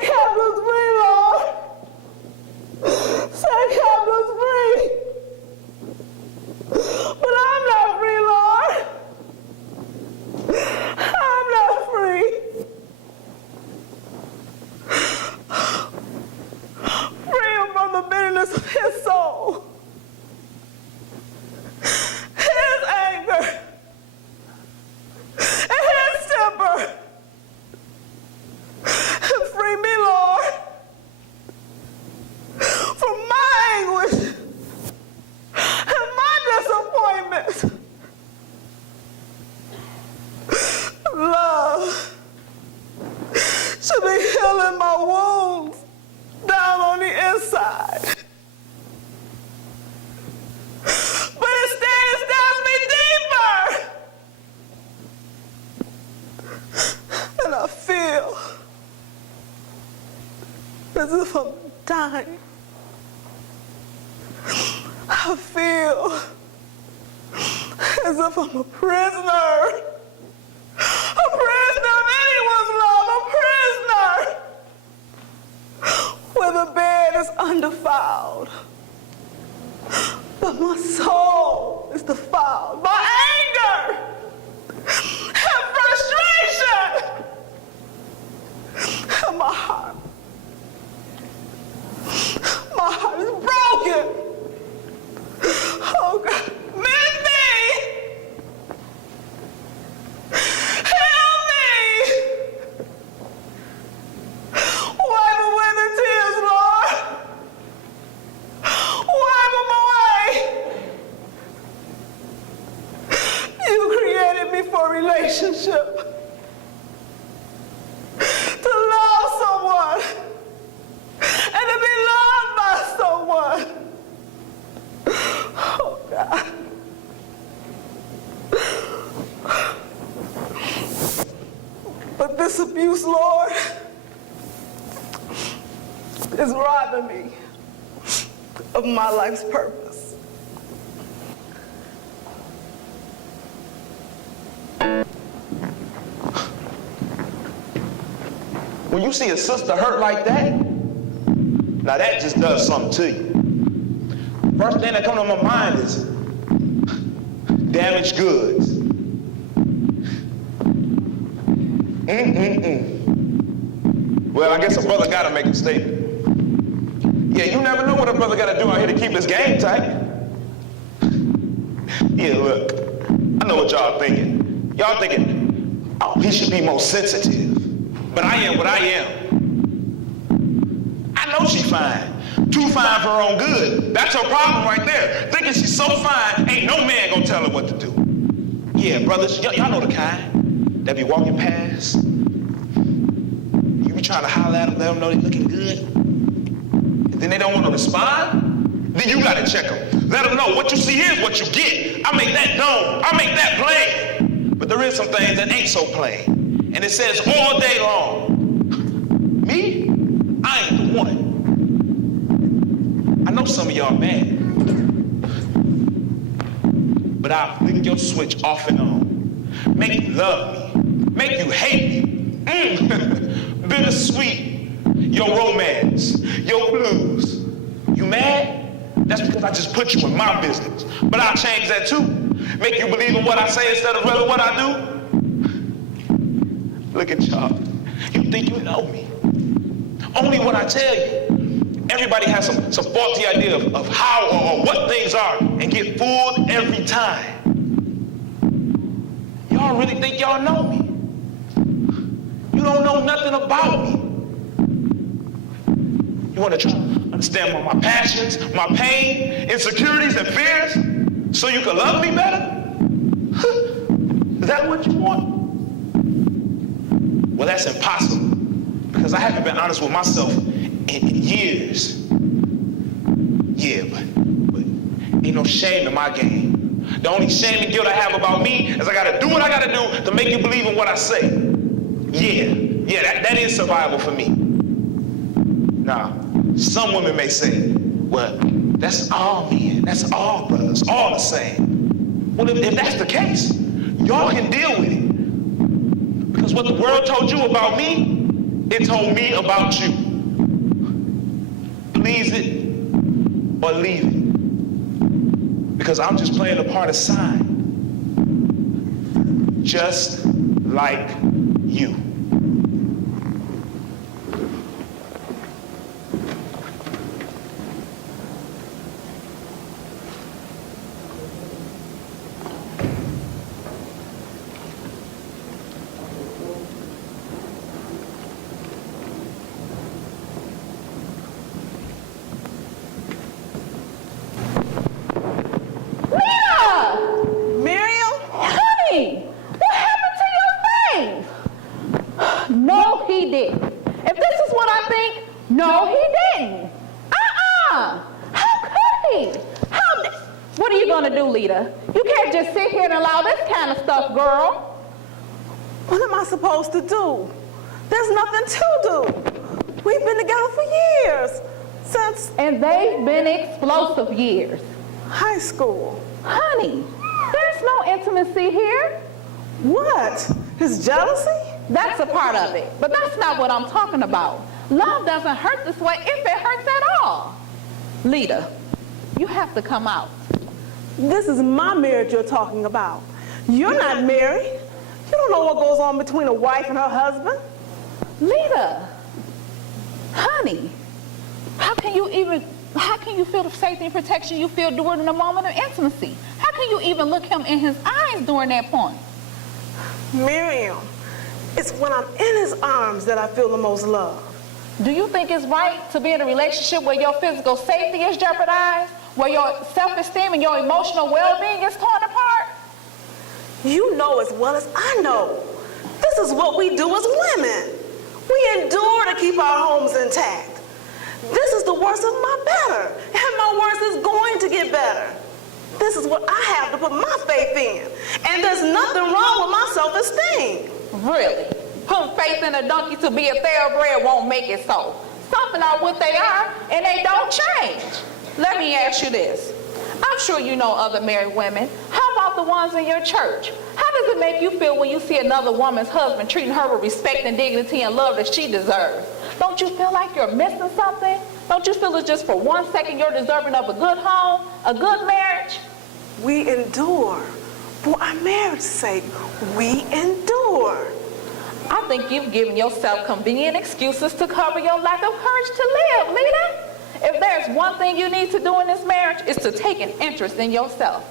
captives free, Lord. Set captives free. But I'm not free, Lord. I'm not free. Free him from the bitterness of his soul. His anger. And his temper. And free me, Lord, from my anguish and my disappointments. Love should be healing my wounds down on the inside. But instead it stabs me deeper. And I feel as if I'm dying. I feel as if I'm a prisoner. A prisoner of anyone's love, a prisoner. Where the bed is undefiled, but my soul is defiled by anger and frustration. And my heart is broken. Oh God, mend me. Help me. Wipe away the tears, Lord. Wipe them away. You created me for relationship. To love someone. And to be loved by someone. Oh, God. But this abuse, Lord, is robbing me of my life's purpose. When you see a sister hurt like that, now that just does something to you. First thing that comes to my mind is damaged goods. Well, I guess a brother gotta make a statement. Yeah, you never know what a brother gotta do out here to keep his game tight. Yeah, look, I know what y'all thinking. Y'all thinking, oh, he should be more sensitive. But I am what I am. I know she fine. Too fine for her own good. That's her problem right there. Thinking she's so fine, ain't no man gonna tell her what to do. Yeah, brothers, y'all know the kind that be walking past. You be trying to holler at them, let them know they looking good. And then they don't want to respond. Then you gotta check them. Let them know what you see here is what you get. I make that known. I make that plain. But there is some things that ain't so plain. And it says all day long, me, I ain't the one. I know some of y'all mad, but I'll flick your switch off and on. Make you love me, make you hate me. Bittersweet, your romance, your blues. You mad? That's because I just put you in my business. But I'll change that too. Make you believe in what I say instead of rather what I do. Look at y'all. You think you know me. Only what I tell you. Everybody has some faulty idea of how or what things are and get fooled every time. Y'all really think y'all know me. You don't know nothing about me. You want to try to understand my passions, my pain, insecurities, and fears so you can love me better? Is that what you want? Well, that's impossible, because I haven't been honest with myself in years. Yeah, but ain't no shame in my game. The only shame and guilt I have about me is I gotta do what I gotta do to make you believe in what I say. Yeah, that is survival for me. Now, some women may say, well, that's all men, that's all brothers, all the same. Well, if that's the case, y'all can deal with it. Because what the world told you about me, It told me about you. Please it or leave it. Because I'm just playing the part assigned. Just like you. No, he didn't. If this is what I think, no, he didn't. How could he? What are you going to do, Lita? You can't just sit here and allow this kind of stuff, girl. What am I supposed to do? There's nothing to do. We've been together for years. Since... And they've been explosive years. High school. Honey, there's no intimacy here. What? His jealousy? That's a part of it, but that's not what I'm talking about. Love doesn't hurt this way if it hurts at all. Lita, you have to come out. This is my marriage you're talking about. You're not married. You don't know what goes on between a wife and her husband. Lita, honey, how can you feel the safety and protection you feel during a moment of intimacy? How can you even look him in his eyes during that point? Miriam, it's when I'm in his arms that I feel the most love. Do you think it's right to be in a relationship where your physical safety is jeopardized, where your self-esteem and your emotional well-being is torn apart? You know as well as I know. This is what we do as women. We endure to keep our homes intact. This is the worst of my better, and my worst is going to get better. This is what I have to put my faith in, and there's nothing wrong with my self-esteem. Really? Putting faith in a donkey to be a thoroughbred won't make it so. Something are what they are, and they don't change. Let me ask you this. I'm sure you know other married women. How about the ones in your church? How does it make you feel when you see another woman's husband treating her with respect and dignity and love that she deserves? Don't you feel like you're missing something? Don't you feel it's just for 1 second you're deserving of a good home, a good marriage? We endure. For our marriage's sake, we endure. I think you've given yourself convenient excuses to cover your lack of courage to live, Lita. If there's one thing you need to do in this marriage, it's to take an interest in yourself.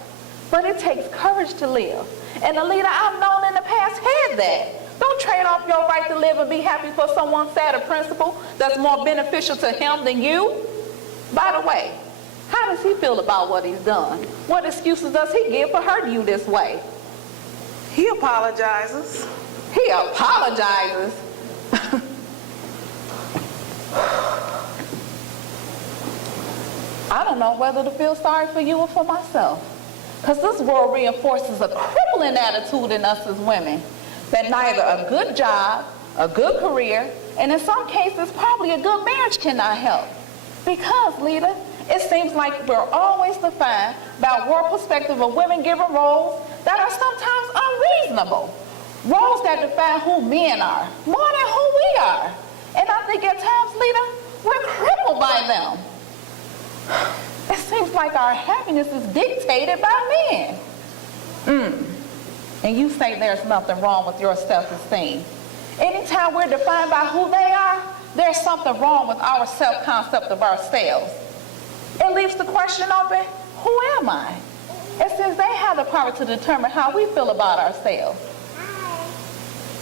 But it takes courage to live. And the Lita I've known in the past had that. Don't trade off your right to live and be happy for someone's sad or principle that's more beneficial to him than you. By the way, how does he feel about what he's done? What excuses does he give for hurting you this way? He apologizes. He apologizes? I don't know whether to feel sorry for you or for myself. Because this world reinforces a crippling attitude in us as women that neither a good job, a good career, and in some cases probably a good marriage cannot help. Because, Lita, it seems like we're always defined by a world perspective of women given roles that are sometimes unreasonable. Roles that define who men are more than who we are. And I think at times, Lita, we're crippled by them. It seems like our happiness is dictated by men. And you say there's nothing wrong with your self-esteem. Anytime we're defined by who they are, there's something wrong with our self-concept of ourselves. It leaves the question open, who am I? And since they have the power to determine how we feel about ourselves.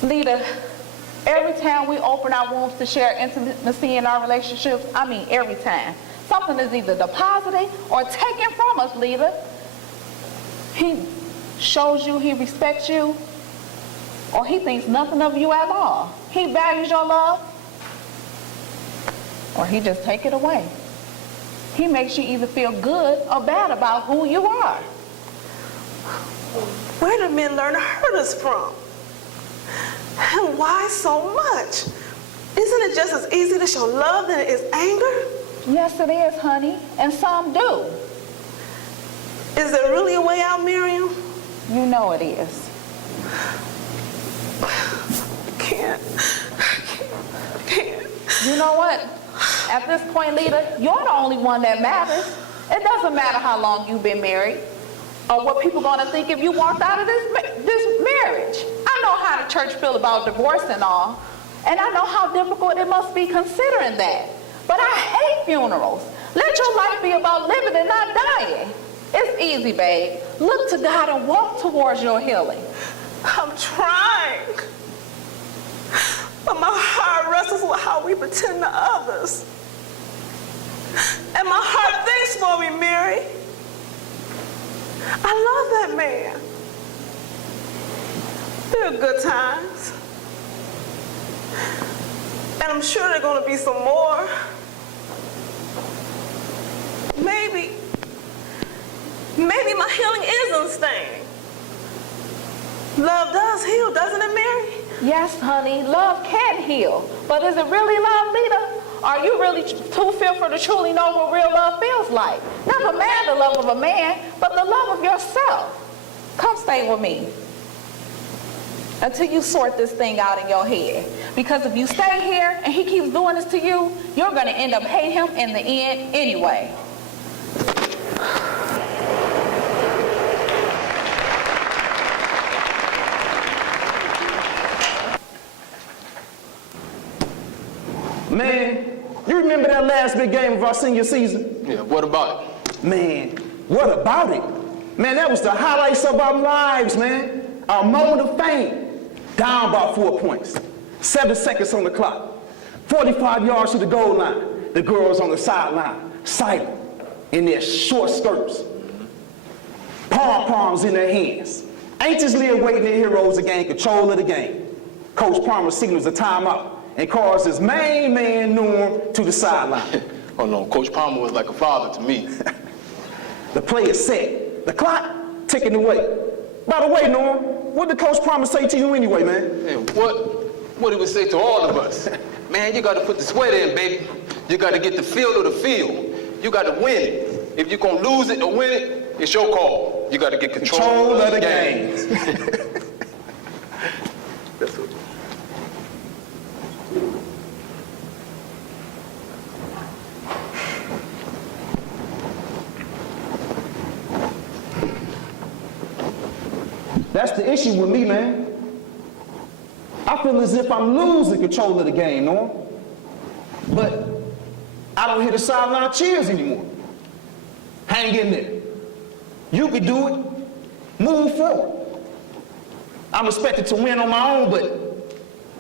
Lita, every time we open our wombs to share intimacy in our relationships, I mean every time, something is either deposited or taken from us, Lita. He shows you he respects you, or he thinks nothing of you at all. He values your love, or he just take it away. He makes you either feel good or bad about who you are. Where do men learn to hurt us from? And why so much? Isn't it just as easy to show love than it is anger? Yes, it is, honey, and some do. Is there really a way out, Miriam? You know it is. Can't You know what? At this point, Lita, you're the only one that matters. It doesn't matter how long you've been married or what people gonna think if you walked out of this marriage. I know how the church feel about divorce and all, and I know how difficult it must be considering that. But I hate funerals. Let your life be about living and not dying. It's easy, babe. Look to God and walk towards your healing. I'm trying. But my heart wrestles with how we pretend to others. And my heart thinks for me, Mary. I love that man. There are good times. And I'm sure there are going to be some more. Maybe my healing is unstained. Love does heal, doesn't it, Mary? Yes, honey, love can heal. But is it really love, Lita? Are you really too fearful to truly know what real love feels like? Not the love of a man, but the love of yourself. Come stay with me until you sort this thing out in your head. Because if you stay here and he keeps doing this to you, you're going to end up hating him in the end anyway. Man, you remember that last big game of our senior season? Yeah, what about it? Man, what about it? Man, that was the highlights of our lives, man. Our moment of fame. Down by 4 points. 7 seconds on the clock. 45 yards to the goal line. The girls on the sideline, silent, in their short skirts. Pom-poms in their hands. Anxiously awaiting their heroes to gain control of the game. Coach Palmer signals a timeout and calls his main man, Norm, to the sideline. Oh no, Coach Palmer was like a father to me. The play is set. The clock ticking away. By the way, Norm, what did Coach Palmer say to you anyway, man? And what he would say to all of us? Man, you gotta put the sweat in, baby. You gotta get the feel of the field. You gotta win it. If you're gonna lose it or win it, it's your call. You gotta get control of the game. That's what. That's the issue with me, man. I feel as if I'm losing control of the game, Norm. But I don't hear the sideline cheers anymore. Hang in there. You can do it. Move forward. I'm expected to win on my own, but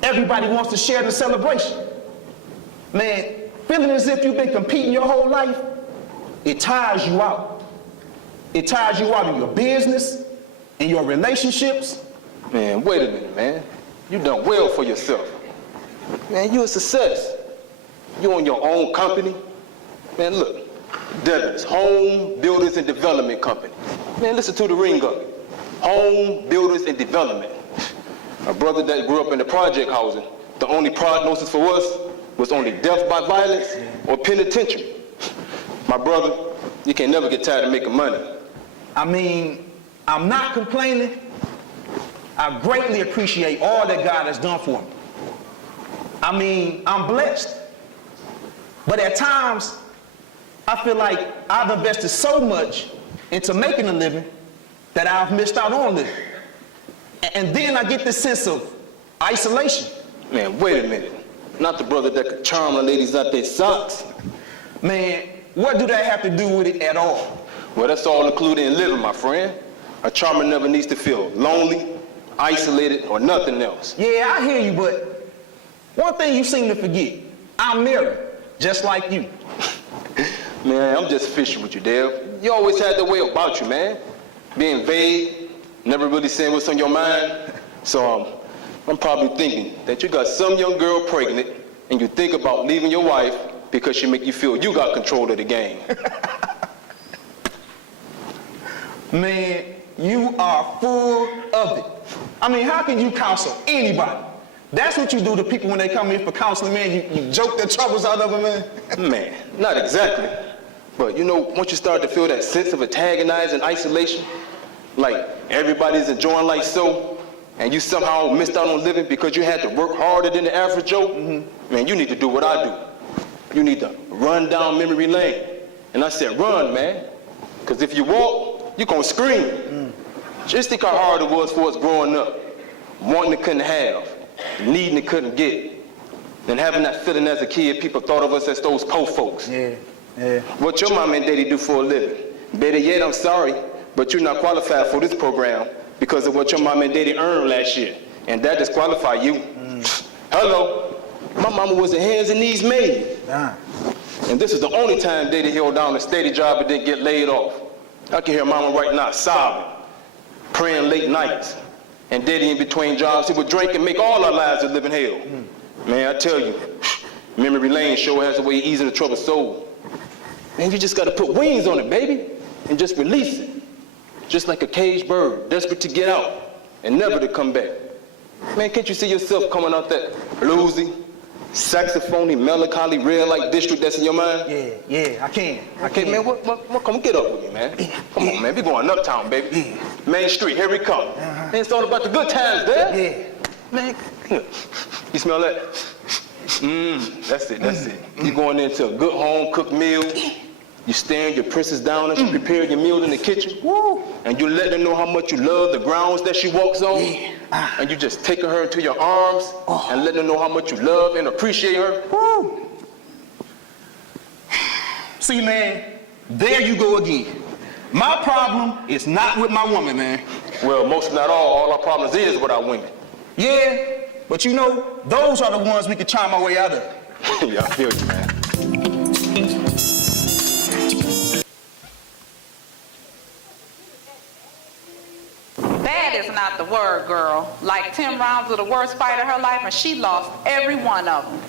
everybody wants to share the celebration. Man, feeling as if you've been competing your whole life, it tires you out. It tires you out in your business, in your relationships. Man, wait a minute, man. You done well for yourself. Man, you a success. You own your own company. Man, look, Devon's Home Builders and Development Company. Man, listen to the ring up. Home Builders and Development. A brother that grew up in the project housing, the only prognosis for us was only death by violence or penitentiary. My brother, you can never get tired of making money. I mean, I'm not complaining. I greatly appreciate all that God has done for me. I mean, I'm blessed. But at times, I feel like I've invested so much into making a living that I've missed out on living. And then I get this sense of isolation. Man, wait a minute. Not the brother that could charm the ladies out their socks. Man, what do that have to do with it at all? Well, that's all included in living, my friend. A charmer never needs to feel lonely, isolated, or nothing else. Yeah, I hear you, but one thing you seem to forget. I'm married, just like you. Man, I'm just fishing with you, Dale. You always had the way about you, man. Being vague, never really saying what's on your mind. So I'm probably thinking that you got some young girl pregnant and you think about leaving your wife because she make you feel you got control of the game. Man, you are full of it. I mean, how can you counsel anybody? That's what you do to people when they come in for counseling, man. You joke their troubles out of them, man. Man, not exactly. But you know, once you start to feel that sense of antagonizing isolation, like everybody's enjoying life so, and you somehow missed out on living because you had to work harder than the average Joe, man, you need to do what I do. You need to run down memory lane. And I said, run, man. Because if you walk, you're going to scream. Just think how hard it was for us growing up. Wanting to couldn't have, needing to couldn't get. Then having that feeling as a kid, people thought of us as those poor folks. Yeah. What your mom and daddy do for a living? Better yet, I'm sorry, but you're not qualified for this program because of what your mom and daddy earned last year. And that disqualify you. Hello. My mama was a hands and knees maid. And this is the only time daddy held down a steady job and didn't get laid off. I can hear mama right now sobbing, praying late nights. And daddy in between jobs, he would drink and make all our lives a living hell. Man, I tell you, memory lane sure has a way of easing the troubled soul. Man, you just gotta put wings on it, baby, and just release it. Just like a caged bird, desperate to get out and never to come back. Man, can't you see yourself coming out that bluesy, saxophony, melancholy, red light district that's in your mind? Yeah, I can. Okay, man, what, come get up with me, man. Come on, man, we going uptown, baby. Main Street, here we come. Man, it's all about the good times there. Yeah. Man, look, you smell that? That's it. You going into a good home-cooked meal. You staring your princess down as you prepare your meal in the kitchen. Woo. And you let her know how much you love the grounds that she walks on. And you just taking her into your arms and letting her know how much you love and appreciate her. Woo. See, man, there you go again. My problem is not with my woman, man. Well, most if not all our problems is with our women. Yeah, but you know, those are the ones we can charm our way out of. Yeah, I feel you, man. Bad is not the word, girl. Like 10 rounds of the worst fight of her life, and she lost every one of them.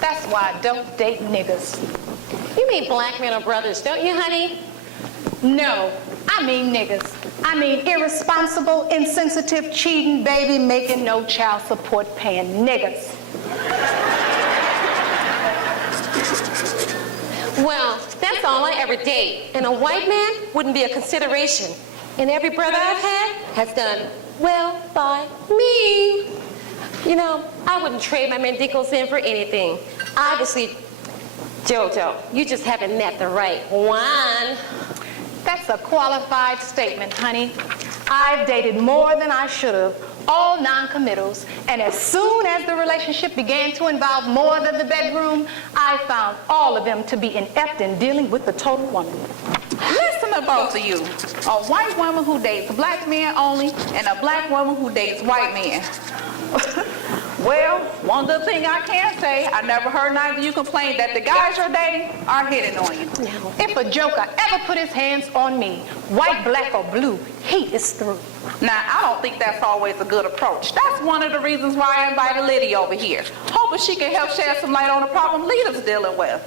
That's why I don't date niggas. You mean black men are brothers, don't you, honey? No, I mean niggas. I mean irresponsible, insensitive, cheating, baby making, no child support paying niggas. Well, that's all I ever date. And a white man wouldn't be a consideration. And every brother I've had has done well by me. You know, I wouldn't trade my mendicos in for anything. Obviously, Jojo, you just haven't met the right one. That's a qualified statement, honey. I've dated more than I should have, all non-committals, and as soon as the relationship began to involve more than the bedroom, I found all of them to be inept in dealing with the total woman. Listen to both of you. A white woman who dates black men only, and a black woman who dates white men. Well, one good thing I can say, I never heard neither of you complain that the guys you're dating are hitting on you. No. If a joker ever put his hands on me, white, black, or blue, he is through. Now, I don't think that's always a good approach. That's one of the reasons why I invited Lydia over here, hoping she can help shed some light on the problem Lydia's dealing with.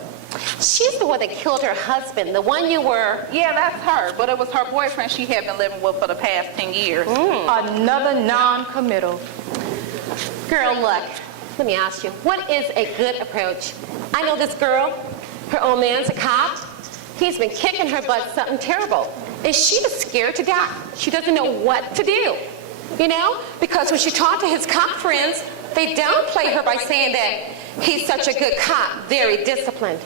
She's the one that killed her husband, the one you were... Yeah, that's her, but it was her boyfriend she had been living with for the past 10 years. Another non-committal. Girl, look, let me ask you, what is a good approach? I know this girl, her old man's a cop. He's been kicking her butt something terrible. And she is scared to death. She doesn't know what to do, you know? Because when she talked to his cop friends, they downplay her by saying that he's such a good cop, very disciplined.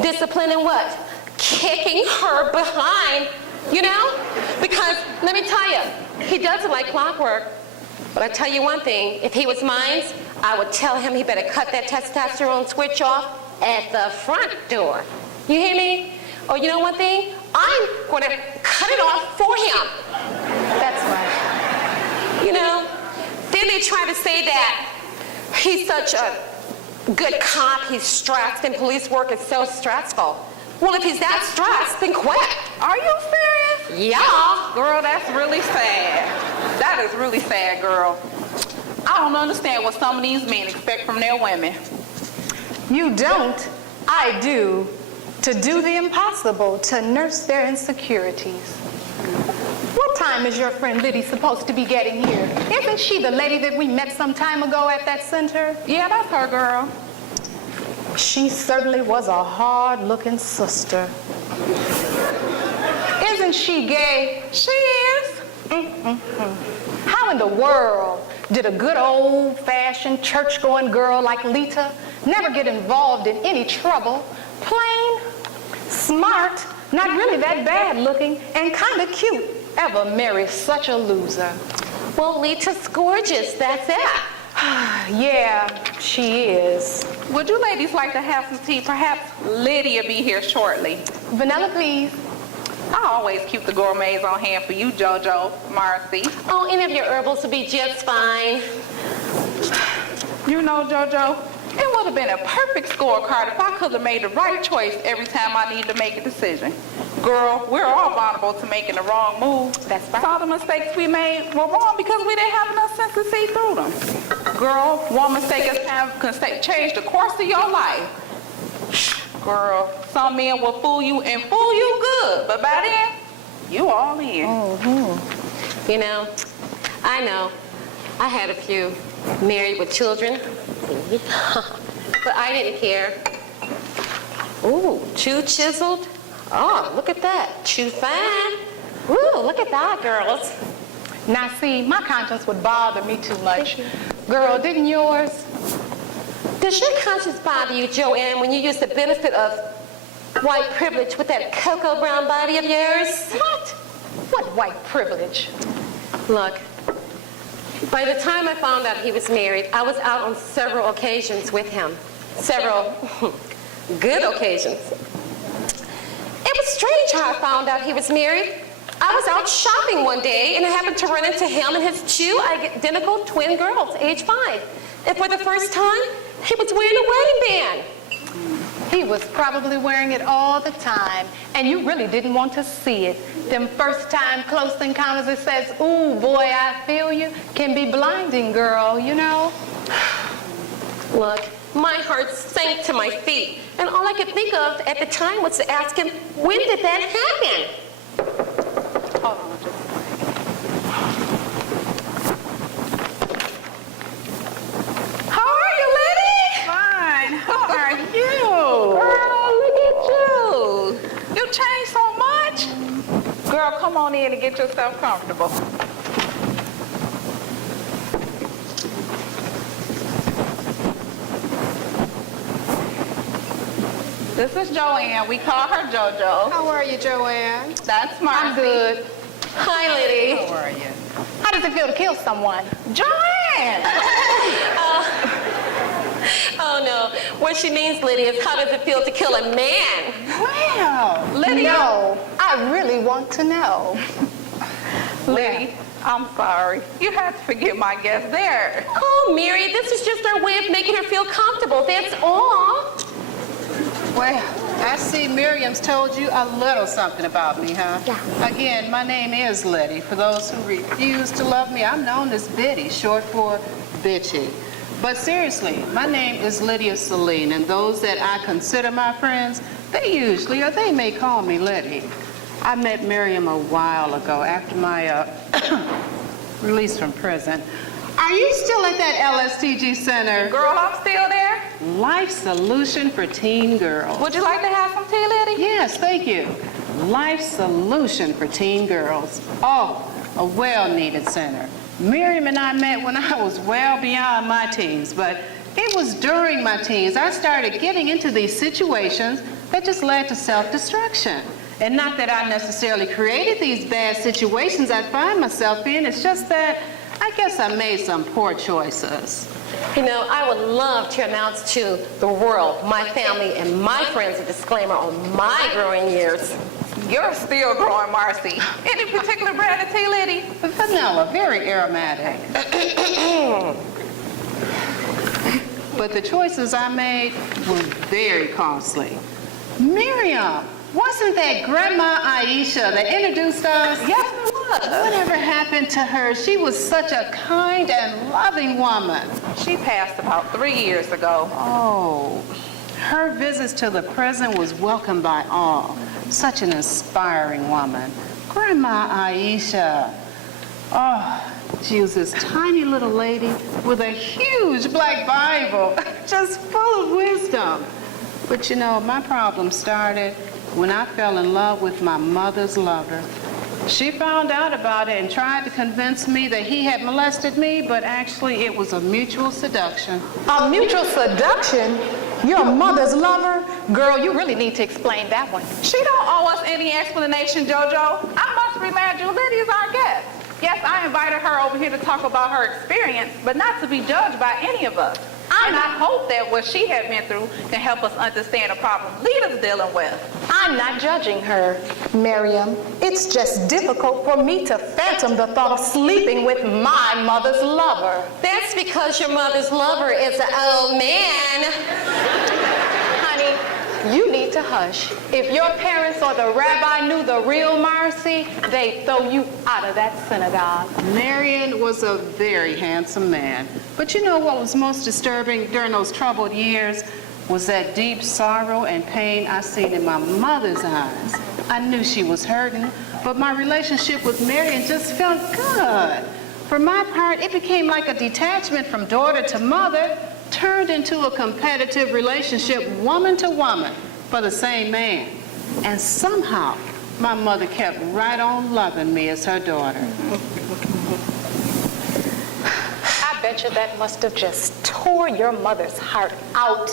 Disciplined in what? Kicking her behind, you know? Because, let me tell you, he does it like clockwork. But I tell you one thing, if he was mine, I would tell him he better cut that testosterone switch off at the front door. You hear me? Or you know one thing? I'm going to cut it off for him. That's right. You know, then they try to say that he's such a good cop, he's stressed, and police work is so stressful. Well, if he's that stressed, then quit. Are you serious? Yeah. Girl, that's really sad. That is really sad, girl. I don't understand what some of these men expect from their women. You don't. I do. To do the impossible, to nurse their insecurities. What time is your friend Liddy supposed to be getting here? Isn't she the lady that we met some time ago at that center? Yeah, that's her, girl. She certainly was a hard-looking sister. Isn't she gay? She is. How in the world Did a good old-fashioned church-going girl like Lita never get involved in any trouble? Plain, smart, not really that bad looking, and kind of cute, ever marry such a loser? Well, Lita's gorgeous, that's it. Yeah, she is. Would you ladies like to have some tea? Perhaps Lydia be here shortly. Vanilla, please. I always keep the gourmets on hand for you, JoJo, Marcy. Oh, any of your herbals will be just fine. You know, JoJo, it would have been a perfect scorecard if I could have made the right choice every time I need to make a decision. Girl, we're all vulnerable to making the wrong move. That's right. All the mistakes we made were wrong because we didn't have enough sense to see through them. Girl, one mistake at a time can change the course of your life. Girl, some men will fool you and fool you good, but by then, you all in. You know, I know. I had a few married with children, but I didn't care. Ooh, too chiseled. Oh, look at that. Too fine. Ooh, look at that, girls. Now see, my conscience would bother me too much. Girl, didn't yours? Does your conscience bother you, Joanne, when you use the benefit of white privilege with that cocoa brown body of yours? What? What white privilege? Look, by the time I found out he was married, I was out on several occasions with him. Several good occasions. It was strange how I found out he was married. I was out shopping one day and I happened to run into him and his two identical twin girls, age 5. And for the first time, he was wearing a wedding band. He was probably wearing it all the time, and you really didn't want to see it. Them first-time close encounters that says, ooh, boy, I feel you, can be blinding, girl, you know? Look, my heart sank to my feet, and all I could think of at the time was to ask him, when did that happen? Hold on just a second. How are you, Liddy? Fine. How are you? Girl, look at you. You changed so much. Girl, come on in and get yourself comfortable. This is Joanne. We call her JoJo. How are you, Joanne? That's Marcy. I'm good. Hi, Liddy. How are you? How does it feel to kill someone? Joanne! Oh, no. What she means, Liddy, is how does it feel to kill a man? Well, Lydia. no, I really want to know. Liddy, I'm sorry. You have to forgive my guest there. Oh, Mary, this is just our way of making her feel comfortable. That's all. Well, I see Miriam's told you a little something about me, huh? Yeah. Again, my name is Letty. For those who refuse to love me, I'm known as Biddy, short for bitchy. But seriously, my name is Lydia Celine, and those that I consider my friends, they usually, or they may call me Letty. I met Miriam a while ago after my release from prison. Are you still at that LSTG center? Girl, I'm still there. Life Solution for Teen Girls. Would you like to have some tea, Liddy? Yes, thank you. Life Solution for Teen Girls. Oh, a well-needed center. Miriam and I met when I was well beyond my teens, but it was during my teens I started getting into these situations that just led to self-destruction. And not that I necessarily created these bad situations I find myself in, it's just that I guess I made some poor choices. You know, I would love to announce to the world, my family, and my friends a disclaimer on my growing years. You're still growing, Marcy. Any particular brand of tea, Liddy? Vanilla, very aromatic. But the choices I made were very costly. Miriam, wasn't that Grandma Aisha that introduced us? Yes, it was. Whatever happened to her? She was such a kind and loving woman. She passed about 3 years ago. Oh, her visits to the prison was welcomed by all. Such an inspiring woman. Grandma Aisha. Oh, she was this tiny little lady with a huge black Bible, just full of wisdom. But you know, my problem started when I fell in love with my mother's lover. She found out about it and tried to convince me that he had molested me, but actually it was a mutual seduction. A mutual seduction? Your mother's lover? Girl, you really need to explain that one. She don't owe us any explanation, JoJo. I must remind you, Liddy is our guest. Yes, I invited her over here to talk about her experience, but not to be judged by any of us. And I hope that what she has been through can help us understand the problem Lita's dealing with. I'm not judging her, Miriam. It's just difficult for me to fathom the thought of sleeping with my mother's lover. That's because your mother's lover is an old man. Honey, you need to hush. If your parents or the rabbi knew the real Marcy, they'd throw you out of that synagogue. Marion was a very handsome man. But you know what was most disturbing during those troubled years was that deep sorrow and pain I seen in my mother's eyes. I knew she was hurting, but my relationship with Marion just felt good. For my part, it became like a detachment from daughter to mother, turned into a competitive relationship, woman to woman, for the same man. And somehow, my mother kept right on loving me as her daughter. I bet you that must have just tore your mother's heart out.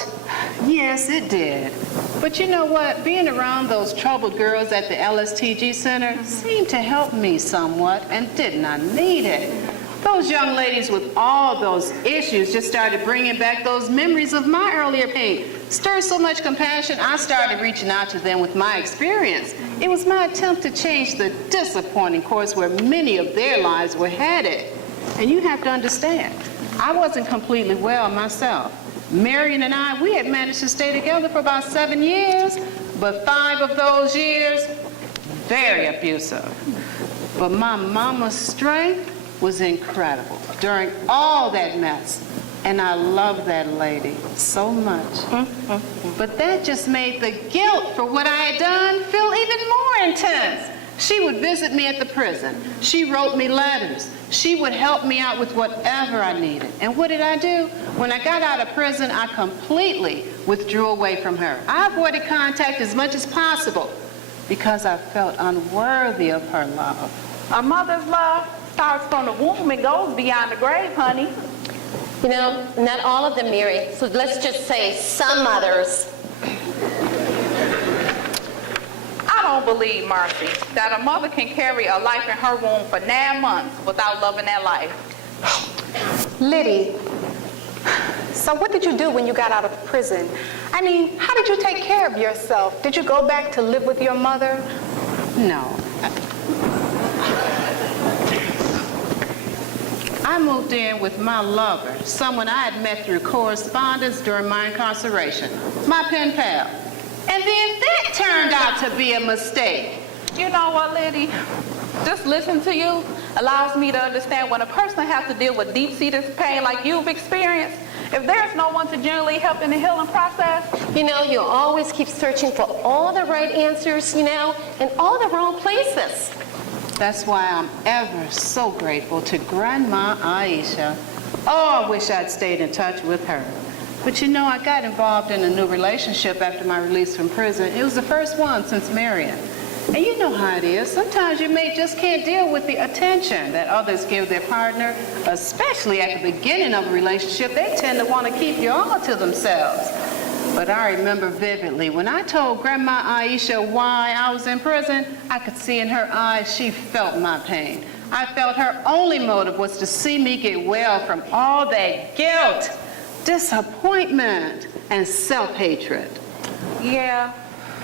Yes, it did. But you know what? Being around those troubled girls at the LSTG Center seemed to help me somewhat, and didn't I need it? Those young ladies with all those issues just started bringing back those memories of my earlier pain. Stirred so much compassion, I started reaching out to them with my experience. It was my attempt to change the disappointing course where many of their lives were headed. And you have to understand, I wasn't completely well myself. Marion and I, we had managed to stay together for about 7 years, but 5 of those years, very abusive. But my mama's strength was incredible during all that mess. And I love that lady so much. But that just made the guilt for what I had done feel even more intense. She would visit me at the prison. She wrote me letters. She would help me out with whatever I needed. And what did I do? When I got out of prison, I completely withdrew away from her. I avoided contact as much as possible because I felt unworthy of her love. A mother's love starts from the womb and goes beyond the grave, honey. You know, not all of them, Mary. So let's just say some mothers. I don't believe, Marcy, that a mother can carry a life in her womb for 9 months without loving that life. Liddy, so what did you do when you got out of prison? I mean, how did you take care of yourself? Did you go back to live with your mother? No. I moved in with my lover, someone I had met through correspondence during my incarceration, my pen pal. And then that turned out to be a mistake. You know what, Liddy? Just listening to you allows me to understand when a person has to deal with deep-seated pain like you've experienced, if there's no one to generally help in the healing process. You know, you always keep searching for all the right answers, you know, in all the wrong places. That's why I'm ever so grateful to Grandma Aisha. Oh, I wish I'd stayed in touch with her. But you know, I got involved in a new relationship after my release from prison. It was the first one since Marion. And you know how it is. Sometimes your mate just can't deal with the attention that others give their partner, especially at the beginning of a relationship. They tend to want to keep you all to themselves. But I remember vividly, when I told Grandma Aisha why I was in prison, I could see in her eyes she felt my pain. I felt her only motive was to see me get well from all that guilt, disappointment, and self-hatred. Yeah,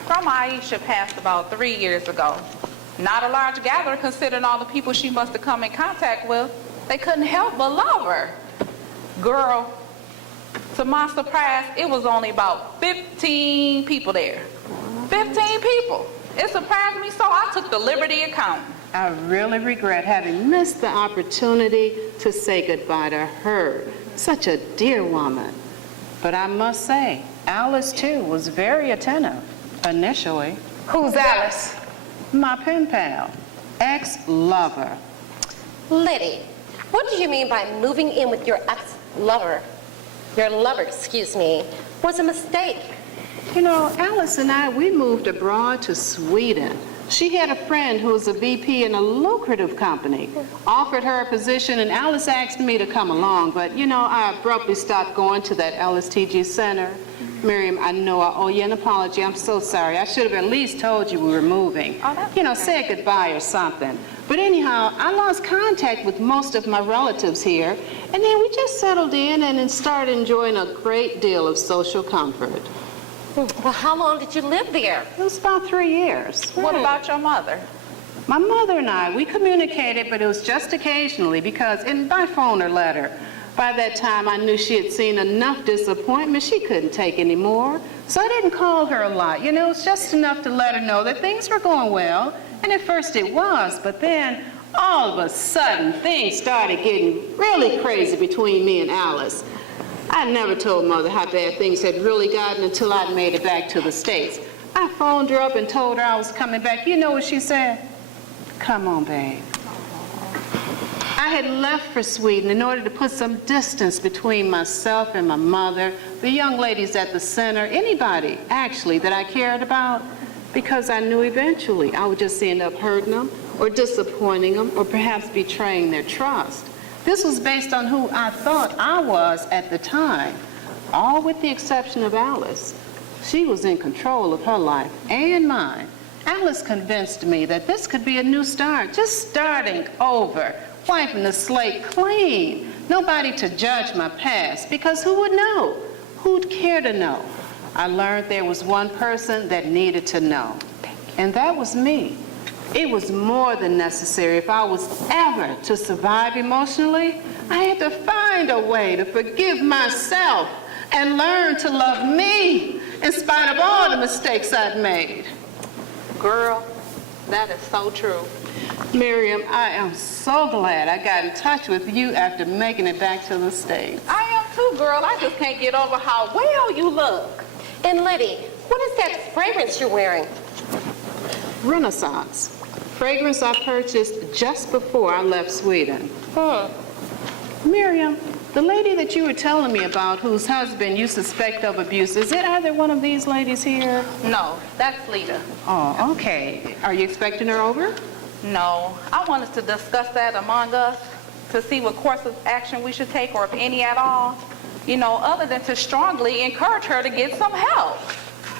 Grandma Aisha passed about 3 years ago. Not a large gathering considering all the people she must have come in contact with. They couldn't help but love her. Girl, to my surprise, it was only about 15 people there. 15 people. It surprised me, so I took the liberty of counting. I really regret having missed the opportunity to say goodbye to her. Such a dear woman. But I must say, Alice, too, was very attentive initially. Who's Alice? My pen pal, ex-lover. Liddy, what do you mean by moving in with your ex-lover? Your lover, excuse me, was a mistake. You know, Alice and I, we moved abroad to Sweden. She had a friend who was a VP in a lucrative company, offered her a position, and Alice asked me to come along, but you know, I abruptly stopped going to that LSTG center. Miriam, I know I owe you an apology. I'm so sorry. I should have at least told you we were moving. You know, said goodbye or something. But anyhow, I lost contact with most of my relatives here, and then we just settled in and then started enjoying a great deal of social comfort. Well, how long did you live there? It was about 3 years. What about your mother? My mother and I, we communicated, but it was just occasionally because, and by phone or letter. By that time, I knew she had seen enough disappointment. She couldn't take any more. So I didn't call her a lot. You know, it was just enough to let her know that things were going well. And at first it was, but then all of a sudden, things started getting really crazy between me and Alice. I never told Mother how bad things had really gotten until I'd made it back to the States. I phoned her up and told her I was coming back. You know what she said? Come on, babe. I had left for Sweden in order to put some distance between myself and my mother, the young ladies at the center, anybody, actually, that I cared about, because I knew eventually I would just end up hurting them or disappointing them or perhaps betraying their trust. This was based on who I thought I was at the time, all with the exception of Alice. She was in control of her life and mine. Alice convinced me that this could be a new start, just starting over, wiping the slate clean. Nobody to judge my past, because who would know? Who'd care to know? I learned there was one person that needed to know, and that was me. It was more than necessary. If I was ever to survive emotionally, I had to find a way to forgive myself and learn to love me in spite of all the mistakes I'd made. Girl, that is so true. Miriam, I am so glad I got in touch with you after making it back to the States. I am too, girl. I just can't get over how well you look. And Liddy, what is that fragrance you're wearing? Renaissance. Fragrance I purchased just before I left Sweden. Miriam, the lady that you were telling me about whose husband you suspect of abuse, is it either one of these ladies here? No, that's Lita. Oh, okay. Are you expecting her over? No, I want us to discuss that among us to see what course of action we should take, or if any at all. You know, other than to strongly encourage her to get some help.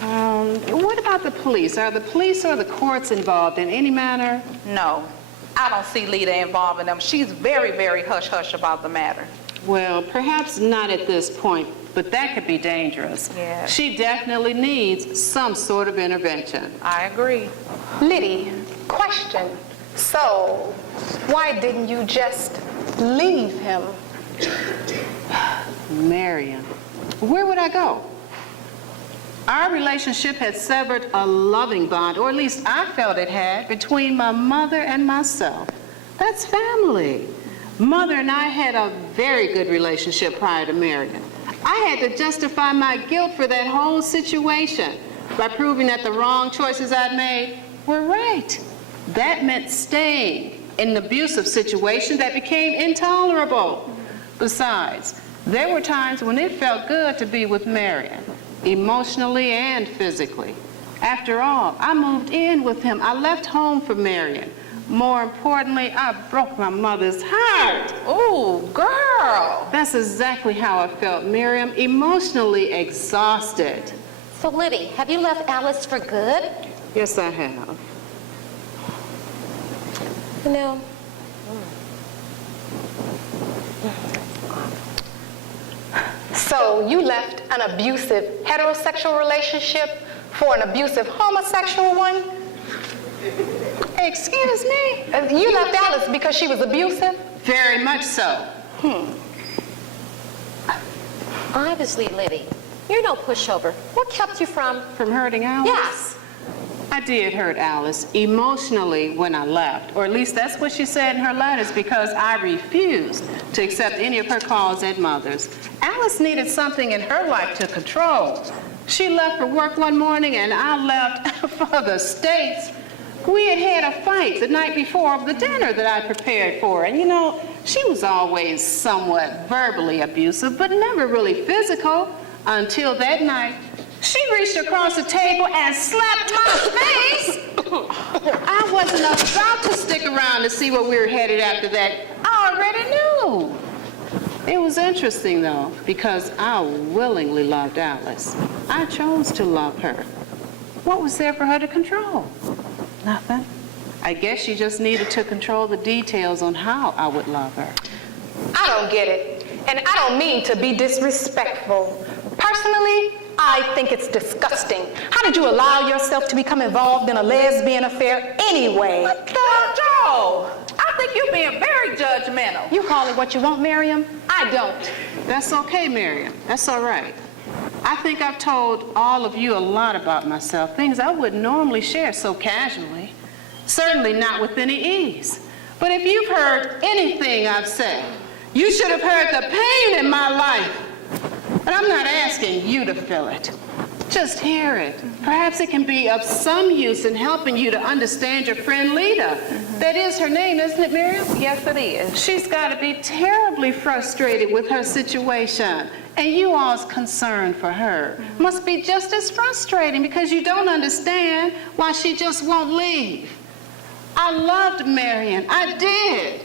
What about the police? Are the police or the courts involved in any manner? No, I don't see Lita involved in them. She's very, very hush-hush about the matter. Well, perhaps not at this point, but that could be dangerous. Yeah. She definitely needs some sort of intervention. I agree. Liddy, question. So, why didn't you just leave him? Marion, where would I go? Our relationship had severed a loving bond, or at least I felt it had, between my mother and myself. That's family. Mother and I had a very good relationship prior to marrying. I had to justify my guilt for that whole situation by proving that the wrong choices I'd made were right. That meant staying in an abusive situation that became intolerable. Besides, there were times when it felt good to be with Marion, emotionally and physically. After all, I moved in with him. I left home for Marion. More importantly, I broke my mother's heart. Ooh, girl. That's exactly how I felt, Miriam, emotionally exhausted. So, Liddy, have you left Alice for good? Yes, I have. You know, So you left an abusive heterosexual relationship for an abusive homosexual one? Excuse me? You left Alice because she was abusive? Very much so. obviously, Liddy, you're no pushover. What kept you from? From hurting Alice? Yes. I did hurt Alice emotionally when I left, or at least that's what she said in her letters, because I refused to accept any of her calls at Mother's. Alice needed something in her life to control. She left for work one morning and I left for the States. We had had a fight the night before of the dinner that I prepared for her. And you know, she was always somewhat verbally abusive, but never really physical, until that night she reached across the table and slapped my face I wasn't about to stick around to see what we were headed after that. I already knew. It was interesting, though, because I willingly loved Alice. I chose to love her. What was there for her to control? Nothing. I guess she just needed to control the details on how I would love her. I don't get it. And I don't mean to be disrespectful. Personally, I think it's disgusting. How did you allow yourself to become involved in a lesbian affair anyway? Joe, I think you're being very judgmental. You call it what you want, Miriam. I don't. That's okay, Miriam. That's all right. I think I've told all of you a lot about myself, things I wouldn't normally share so casually. Certainly not with any ease. But if you've heard anything I've said, you should have heard the pain in my life. And I'm not asking you to feel it. Just hear it. Perhaps it can be of some use in helping you to understand your friend Lita. That is her name, isn't it, Miriam? Yes, it is. She's got to be terribly frustrated with her situation. And you all's concern for her must be just as frustrating because you don't understand why she just won't leave. I loved Marion, I did.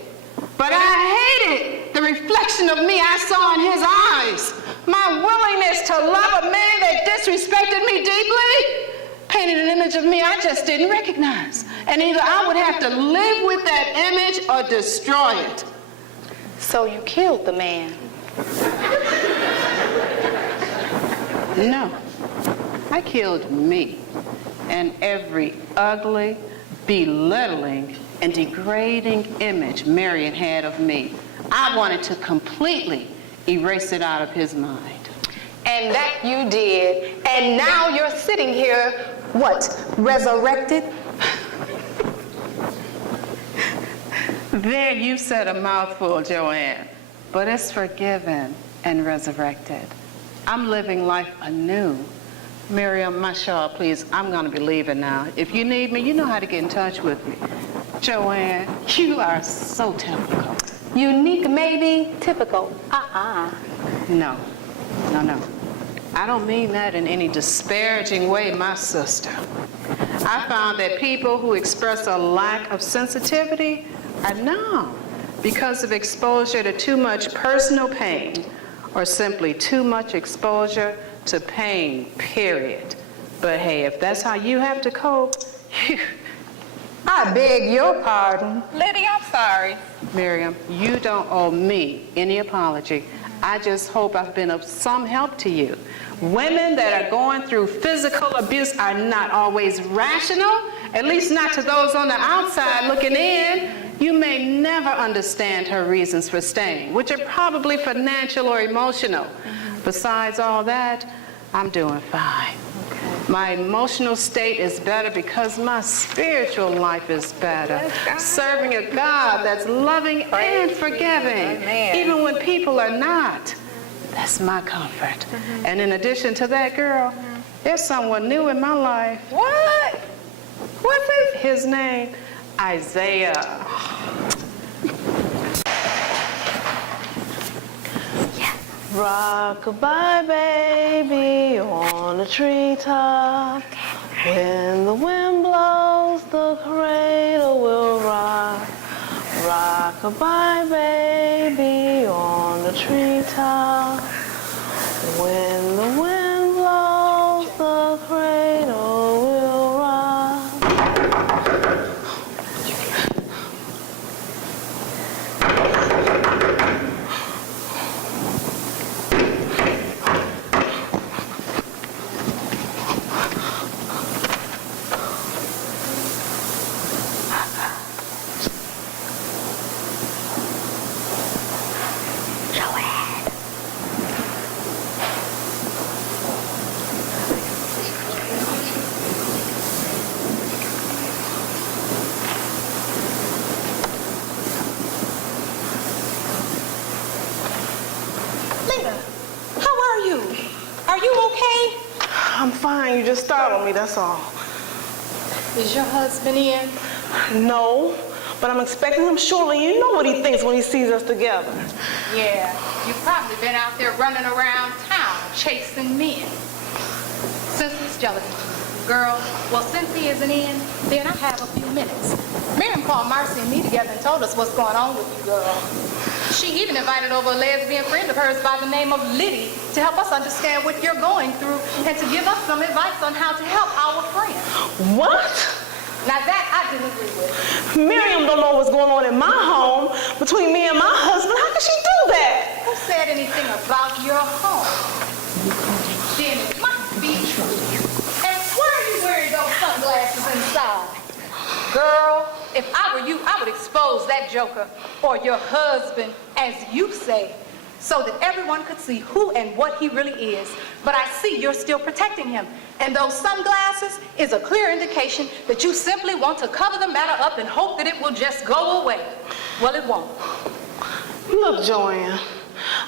But I hated the reflection of me I saw in his eyes. My willingness to love a man that disrespected me deeply painted an image of me I just didn't recognize. And either I would have to live with that image or destroy it. So you killed the man. No, I killed me and every ugly, belittling, and degrading image Marion had of me. I wanted to completely erase it out of his mind. And that you did. And now you're sitting here, what, resurrected? There you said a mouthful, Joanne. But it's forgiven and resurrected. I'm living life anew. Miriam, my shawl, please. I'm going to be leaving now. If you need me, you know how to get in touch with me. Joanne, you are so typical. Unique, maybe, typical. No. I don't mean that in any disparaging way, my sister. I found that people who express a lack of sensitivity are known because of exposure to too much personal pain or simply too much exposure to pain, period. But hey, if that's how you have to cope, I beg your pardon. Lydia, I'm sorry. Miriam, you don't owe me any apology. I just hope I've been of some help to you. Women that are going through physical abuse are not always rational, at least not to those on the outside looking in. You may never understand her reasons for staying, which are probably financial or emotional. Besides all that, I'm doing fine. My emotional state is better because my spiritual life is better. Serving a God that's loving and forgiving, even when people are not. That's my comfort. And in addition to that, girl, there's someone new in my life. What? What's His name, Isaiah. Rock-a-bye, baby, on a treetop. When the wind blows, the cradle will rock. Rock-a-bye, baby, on the treetop. When the wind blows, the cradle will rock. I'm fine, you just startled me, that's all. Is your husband in? No, but I'm expecting him shortly. You know what he thinks when he sees us together. Yeah, you've probably been out there running around town chasing men. Since we jealousy. Girl, well, since he isn't in, then I have a few minutes. Miriam called Marcy and me together and told us what's going on with you, girl. She even invited over a lesbian friend of hers by the name of Liddy to help us understand what you're going through and to give us some advice on how to help our friend. What? Now that I didn't agree with. Miriam don't know what's going on in my home between me and my husband. How can she do that? Who said anything about your home? Then it must be true. And why are you wearing those sunglasses inside? Girl, if I were you, I would expose that joker or your husband, as you say, so that everyone could see who and what he really is. But I see you're still protecting him. And those sunglasses is a clear indication that you simply want to cover the matter up and hope that it will just go away. Well, it won't. Look, Joanne,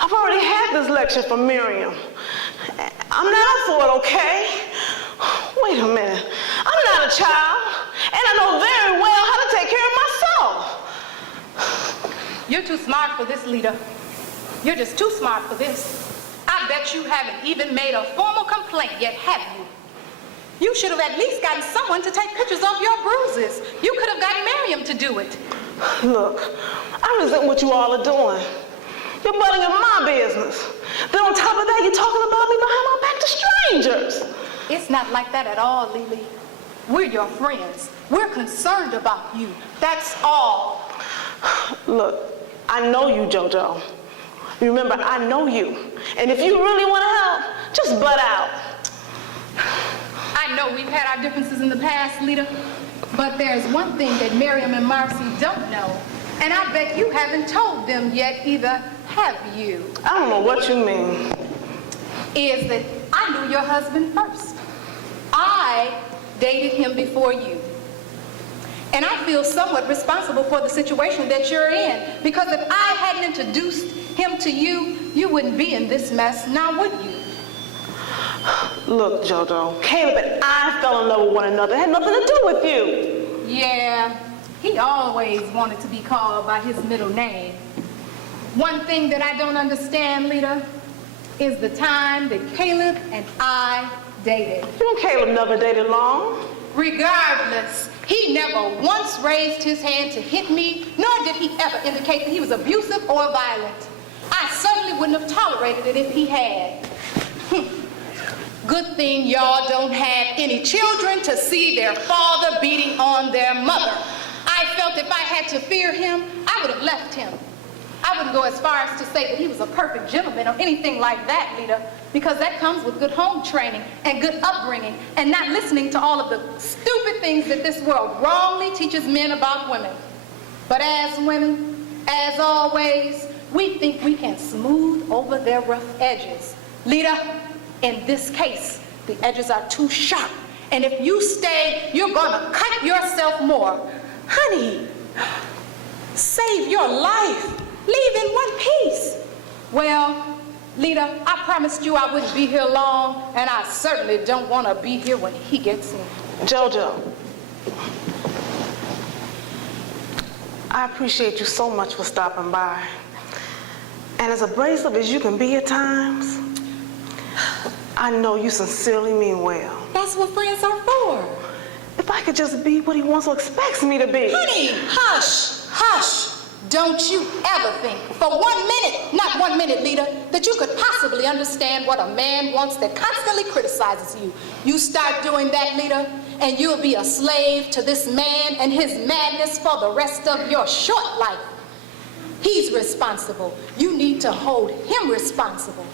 I've already had this lecture from Miriam. I'm not up for it, okay? Wait a minute. I'm not a child, and I know very well how to take care of myself. You're too smart for this, Lita. You're just too smart for this. I bet you haven't even made a formal complaint yet, have you? You should have at least gotten someone to take pictures of your bruises. You could have gotten Miriam to do it. Look, I resent what you all are doing. You're butting in my business. Then on top of that, you're talking about me behind my back to strangers. It's not like that at all, Lily. We're your friends. We're concerned about you. That's all. Look, I know you, JoJo. Remember, I know you. And if you really want to help, just butt out. I know we've had our differences in the past, Lita, but there's one thing that Miriam and Marcy don't know, and I bet you haven't told them yet either, have you? I don't know what you mean. Is that I knew your husband first. I dated him before you. And I feel somewhat responsible for the situation that you're in, because if I hadn't introduced him to you, you wouldn't be in this mess, now would you? Look, JoJo, Caleb and I fell in love with one another. It had nothing to do with you. Yeah, he always wanted to be called by his middle name. One thing that I don't understand, Lita, is the time that Caleb and I dated. You and Caleb never dated long. Regardless, he never once raised his hand to hit me, nor did he ever indicate that he was abusive or violent. I certainly wouldn't have tolerated it if he had. Good thing y'all don't have any children to see their father beating on their mother. I felt if I had to fear him, I would have left him. I wouldn't go as far as to say that he was a perfect gentleman or anything like that, Lita, because that comes with good home training and good upbringing and not listening to all of the stupid things that this world wrongly teaches men about women. But as women, as always, we think we can smooth over their rough edges. Lita, in this case, the edges are too sharp. And if you stay, you're gonna cut yourself more. Honey, save your life. Leave in one piece. Well, Lita, I promised you I wouldn't be here long, and I certainly don't want to be here when he gets in. JoJo, I appreciate you so much for stopping by. And as abrasive as you can be at times, I know you sincerely mean well. That's what friends are for. If I could just be what he wants or expects me to be. Honey, hush, hush. Don't you ever think, for 1 minute, not 1 minute, Lita, that you could possibly understand what a man wants that constantly criticizes you. You start doing that, Lita, and you'll be a slave to this man and his madness for the rest of your short life. He's responsible. You need to hold him responsible.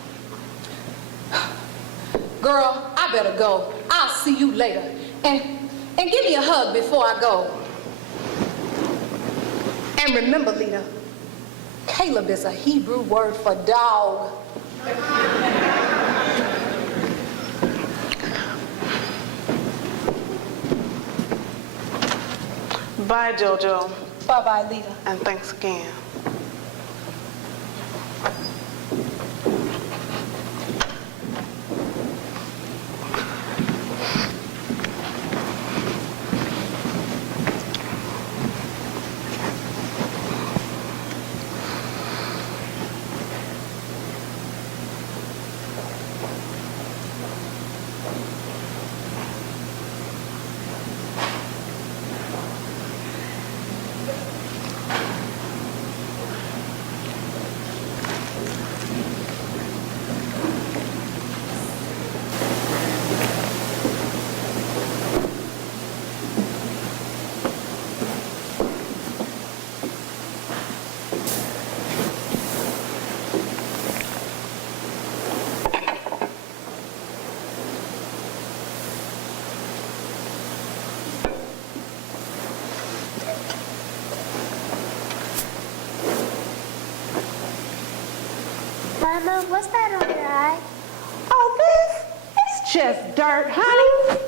Girl, I better go. I'll see you later. And give me a hug before I go. And remember, Lita, Caleb is a Hebrew word for dog. Bye, JoJo. Bye-bye, Lita. And thanks again. Mama, what's that on your eye? Oh, this? It's just dirt, honey.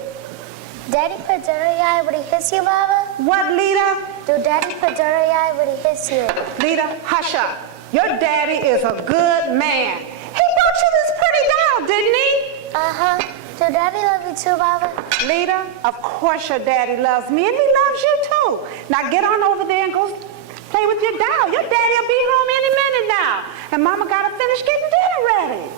Daddy put dirt on your eye when he hits you, Mama? What, Lita? Do Daddy put dirt on your eye when he hits you? Lita, hush up. Your daddy is a good man. He bought you this pretty doll, didn't he? Uh-huh. Do Daddy love you too, Mama? Lita, of course your daddy loves me, and he loves you too. Now get on over there and go play with your doll. Your daddy will be home any minute now. And Mama gotta finish getting dinner ready.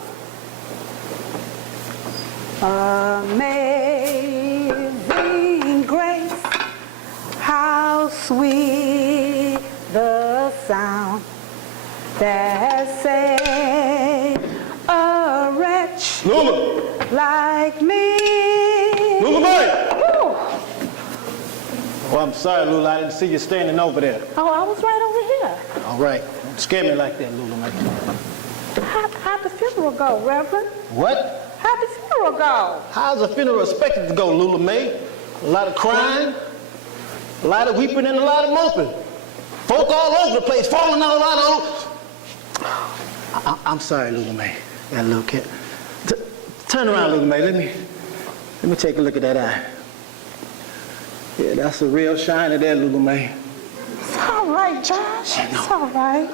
Amazing grace, how sweet the sound that saved a wretch Lula! like me. Lula May! Ooh. Oh, I'm sorry, Lula. I didn't see you standing over there. Oh, I was right over here. All right. Don't scare me like that, Lula May. How'd the funeral go, Reverend? What? How'd the funeral go? How's a funeral expected to go, Lula May? A lot of crying, a lot of weeping, and a lot of moping. Folk all over the place, falling all out of... I'm sorry, Lula May. That little kid. Turn around, Lula May. Let me take a look at that eye. Yeah, that's a real shiner there, Lula May. It's all right, Josh. It's all right.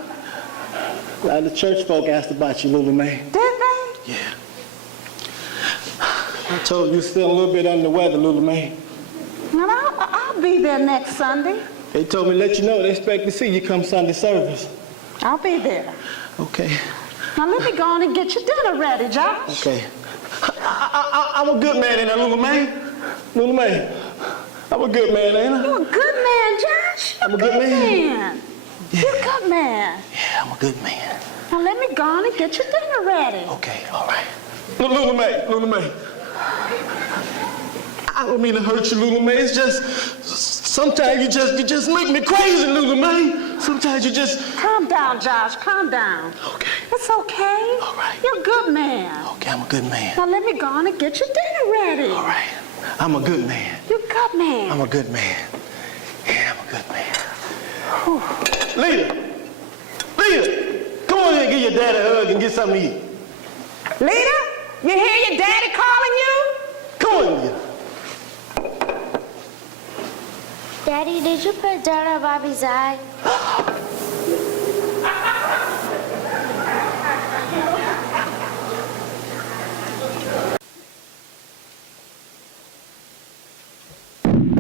A lot of church folk asked about you, Lula May. Did they? Yeah. I told you still a little bit under the weather, Lula May. Well, I'll be there next Sunday. They told me to let you know they expect to see you come Sunday service. I'll be there. Okay. Now let me go on and get your dinner ready, Josh. Okay. I'm a good man, ain't I, Lula May? Lula May, I'm a good man, ain't I? You're a good man, Josh. I'm a good man. Yeah. You're a good man. Yeah, I'm a good man. Now let me go on and get your dinner ready. Okay, all right. Lula May. I don't mean to hurt you, Lula May. It's just sometimes you just make me crazy, Lula May. Sometimes you just... Calm down, Josh. Calm down. Okay. It's okay. All right. You're a good man. Okay, I'm a good man. Now let me go on and get your dinner ready. All right. I'm a good man. You're a good man. I'm a good man. Yeah, I'm a good man. Lita, come on here and give your daddy a hug and get something to eat. Lita, you hear your daddy calling you? Come on, Lita. Daddy, did you put dirt on Bobby's eye?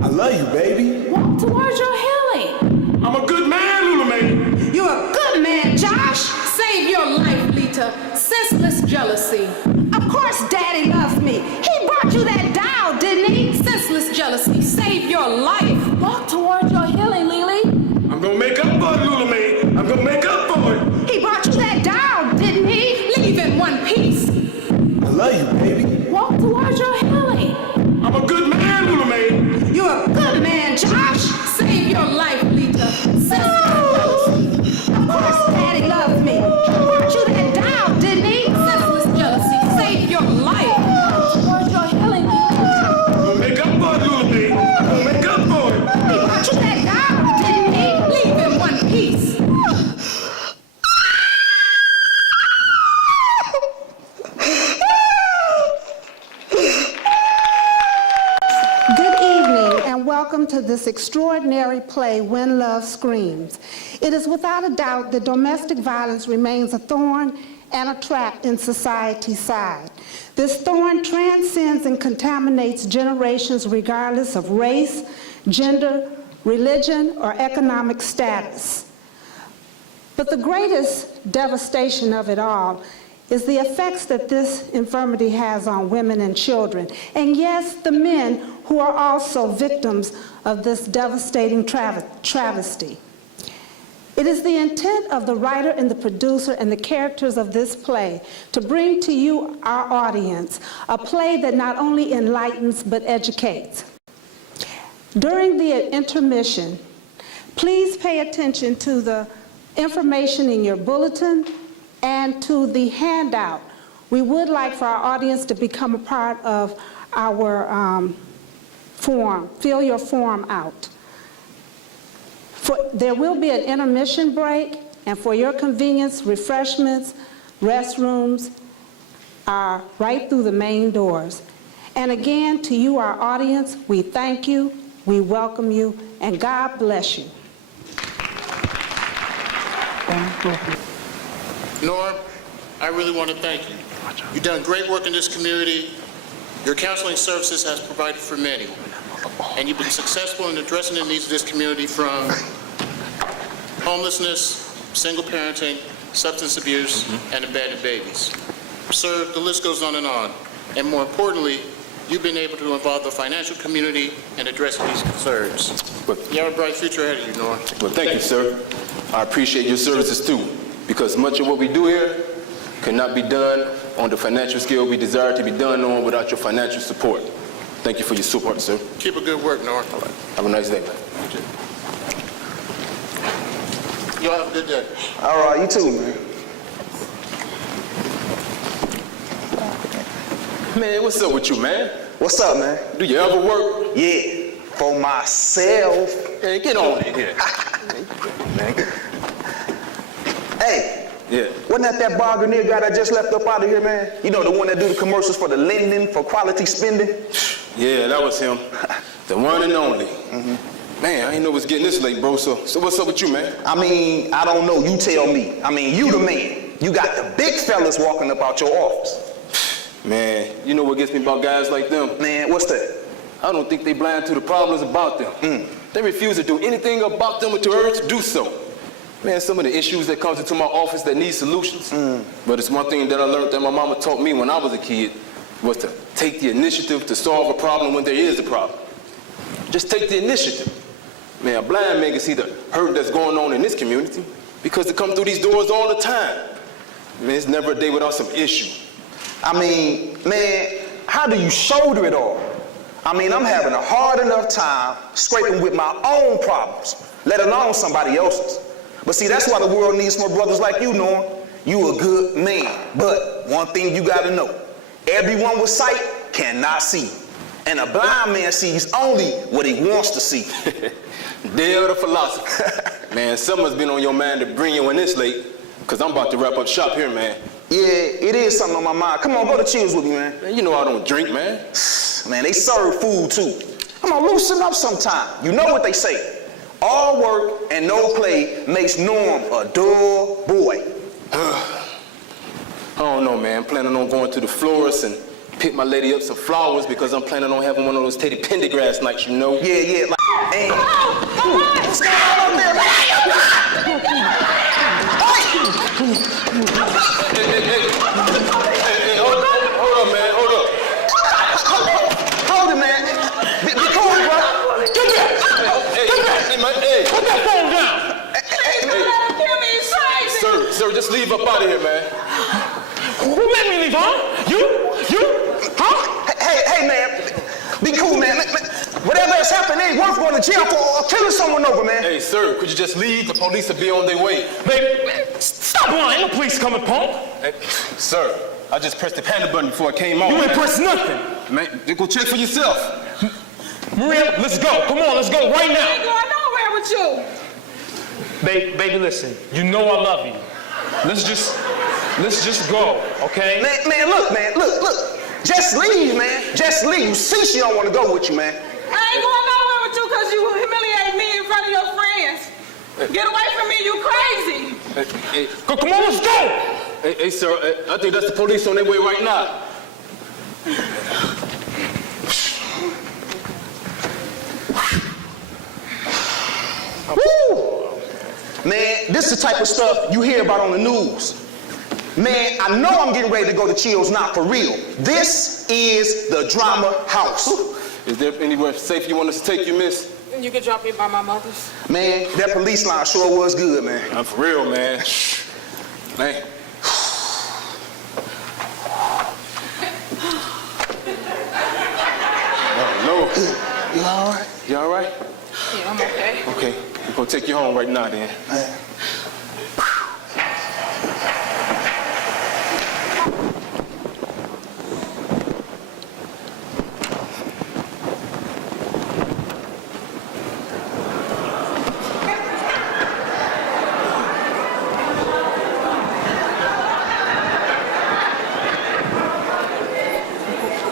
I love you, baby. Walk towards your healing. I'm a good man, Lula May. You're a good man, Josh. Save your life, Lita. Senseless jealousy. Of course Daddy loves me. He brought you that doll, didn't he? Senseless jealousy. Save your life. Walk towards your healing, Lily. I'm gonna make up for it, Lula May. I'm gonna make up for it. He brought you that doll, didn't he? Leave in one piece. I love you, baby. Walk towards your healing. I'm a good man, Lula May. You're a good man, Josh. Save your life, Lita. Senseless jealousy. Of course Daddy loves me. He brought you that doll, didn't he? Senseless jealousy. Save your life. Walk towards your healing, Lily. I'm gonna make up for it, Lula May. I'm gonna make up for it. He brought you that doll, didn't he? Leave in one piece. Good evening and welcome to this extraordinary play, When Love Screams. It is without a doubt that domestic violence remains a thorn and a trap in society's side. This thorn transcends and contaminates generations regardless of race, gender, religion, or economic status. But the greatest devastation of it all is the effects that this infirmity has on women and children, and yes, the men who are also victims of this devastating travesty. It is the intent of the writer and the producer and the characters of this play to bring to you, our audience, a play that not only enlightens but educates. During the intermission, please pay attention to the information in your bulletin and to the handout. We would like for our audience to become a part of our form. Fill your form out. There will be an intermission break, and for your convenience, refreshments, Restrooms are right through the main doors. And again, to you, our audience, we thank you, we welcome you, and God bless you. Norm, I really want to thank you. You've done great work in this community. Your counseling services has provided for many. And you've been successful in addressing the needs of this community from homelessness, single parenting, substance abuse, and abandoned babies. Sir, the list goes on and on. And more importantly, you've been able to involve the financial community in addressing these concerns. You have a bright future ahead of you, Norm. Well, thank you, sir. I appreciate your services too, because much of what we do here cannot be done on the financial scale we desire to be done on without your financial support. Thank you for your support, sir. Keep up good work, Norm. All right. Have a nice day, man. You all have a good day. All right, you too, man. Man, what's up with you, man? What's up, man? Do you ever work? Yeah, for myself. Hey, get on in here. Hey, Yeah. wasn't that bargainer guy that just left up out of here, man? You know, the one that do the commercials for the lending, for quality spending? Yeah, that was him. The one and only. Man, I ain't know it was getting this late, bro. So what's up with you, man? I mean, I don't know. You tell me. I mean, you the man. You got the big fellas walking up out your office. Man, you know what gets me about guys like them? Man, what's that? I don't think they blind to the problems about them. They refuse to do anything about them until urged to do so. Man, some of the issues that comes into my office that need solutions. But it's one thing that I learned that my mama taught me when I was a kid was to take the initiative to solve a problem when there is a problem. Just take the initiative. Man, a blind man can see the hurt that's going on in this community because they come through these doors all the time. Man, it's never a day without some issue. I mean, man, how do you shoulder it all? I mean, I'm having a hard enough time scraping with my own problems, let alone somebody else's. But see, that's why the world needs more brothers like you, Norm. You a good man. But one thing you gotta know, everyone with sight cannot see. And a blind man sees only what he wants to see. Dale the philosopher. Man, something's been on your mind to bring you in this late, because I'm about to wrap up shop here, man. Yeah, it is something on my mind. Come on, go to Chills with me, man. Man, you know I don't drink, man. Man, they serve food too. Come on, loosen up sometime. You know what they say. All work and no play makes Norm a dull boy. I don't know, man. I'm planning on going to the florist and pick my lady up some flowers because I'm planning on having one of those Teddy Pendergrass nights, you know? Yeah, like, hey. What's going on up there, man? Hey, hold up, man, hold up. Hold it, man. Be cool, bro. Get back! Hey, man, hey. Put that phone down. Sir, just leave up out of here, man. Who made me leave, huh? You? Huh? Hey, man. Be cool, man. Whatever has happened ain't worth going to jail for or killing someone over, man. Hey, sir, could you just leave? The police will be on their way. Baby, stop lying. No police coming, punk. Hey, sir, I just pressed the panic button before I came on. You ain't man. pressed nothing. Man, go check for yourself. Maria, let's go. Come on, let's go right now. Ain't going nowhere with you. Baby, listen. You know I love you. Let's just go, okay? Man, look. Just leave, man. Just leave. You see she don't want to go with you, man. I ain't going nowhere with you because you humiliate me in front of your friends. Get away from me, you crazy. Hey, Come on, let's go. hey, sir, I think that's the police on their way right now. Woo! Man, this is the type of stuff you hear about on the news. Man, I know I'm getting ready to go to Chills now, for real. This is the drama house. Is there anywhere safe you want us to take you, miss? You can drop me by my mother's. Man, that police line sure was good, man. I'm for real, man. Man. Oh, no. You all right? You all right? Yeah, I'm okay. Okay, we're gonna take you home right now, then.